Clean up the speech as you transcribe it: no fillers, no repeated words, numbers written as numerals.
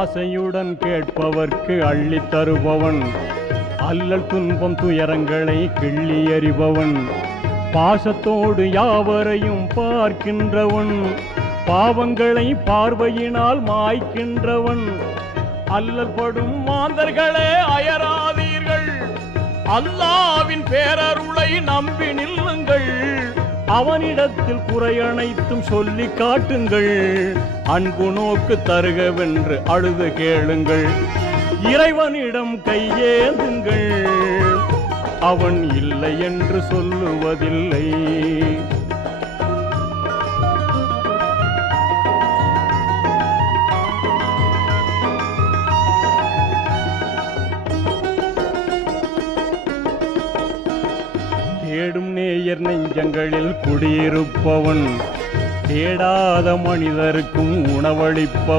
ஆசையுடன் கேட்பவர்க்கு அள்ளித் தருபவன், அல்லல் துன்பம் துயரங்களை கிள்ளி எறிபவன், பாசத்தோடு யாவரையும் பார்க்கின்றவன், பாவங்களை பார்வையினால் மாய்க்கின்றவன். அல்லல் படும் மாந்தர்களே அயராதீர்கள், அல்லாவின் பேரருளை நம்பி நில்லுங்கள். அவனிடத்தில் குறையனைத்தும் சொல்லி காட்டுங்கள், அன்பு நோக்கு தருகவென்று அழுது கேளுங்கள். இறைவனிடம் கையேந்துங்கள், அவன் இல்லை என்று சொல்லுவதில்லை. தேடும் நேயர் நெஞ்சங்களில் குடியிருப்பவன், தேடாத மனிதருக்கும் உணவளிப்பவன்.